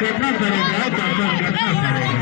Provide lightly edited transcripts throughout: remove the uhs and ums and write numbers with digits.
करना पड़ेगा, करना पड़ेगा।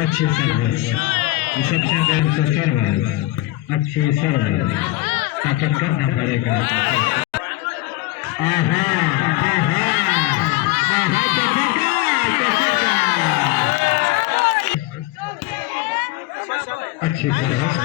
अच्छी सर्विस, सबसे सर्विस, अच्छी सर्विस, ताकत करना पड़ेगा। अच्छी सर्विस,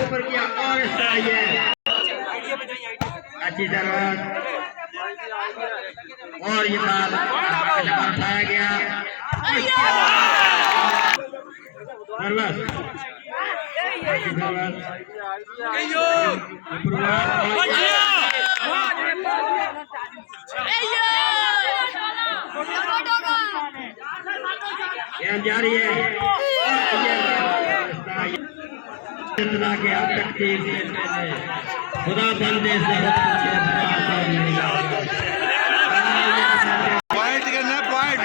ऊपर किया और अच्छी जरूरत और ये बाल उठाया गया जारी है के अब तक खुदा बंदे से पॉइंट करना पॉइंट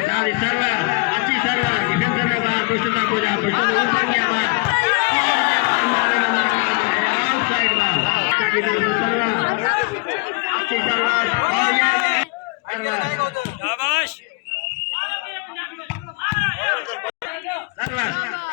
अच्छी सर्वर डिफेंस में बाहर क्वेश्चन का पूजा क्वेश्चन ऊपर किया बाहर आउटसाइड बाहर अच्छी सर्वर और ये शाबाश सर्वर अच्छी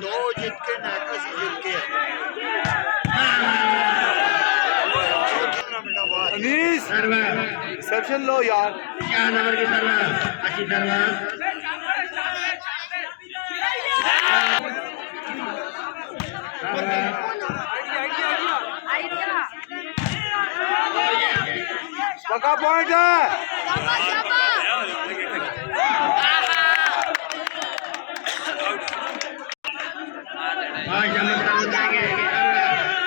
दो जीत के जीत के रिसेप्शन लो यार 4 नंबर की सर्वर अच्छी सर्वर पक्का पॉइंट है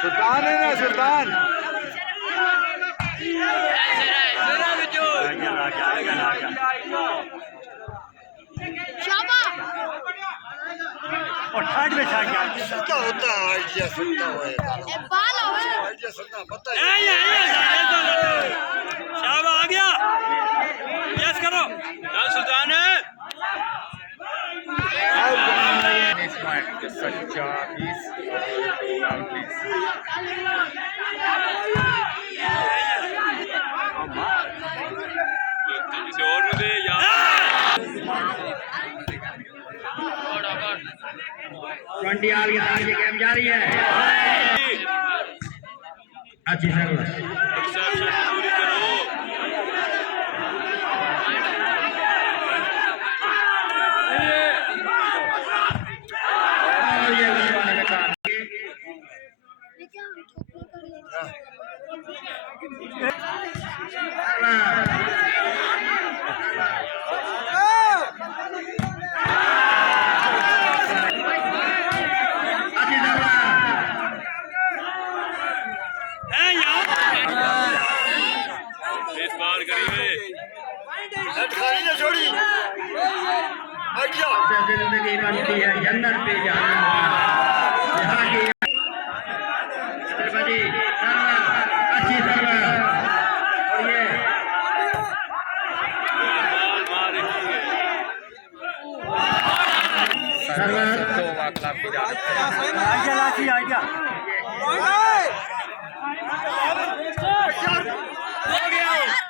सुल्तान है ना सुल्तान और थर्ड में छा गया होता है आइडिया सुनता होएगा आइडिया सुनना पता है शाबाश आ गया यस करो चल सुल्तान है सच्चा पीस और दे यार 20 आल के साथ ये गेम जारी है। अच्छी सर्विस पूरी करो। और ये लंबा निकाल इस बार करिए नेट खाली ना छोड़ी हट जा जिंदगी बनती है जन्नत पे जाना यहाँ की सरबजी अच्छी सर्वर और ये सर्वर हो गया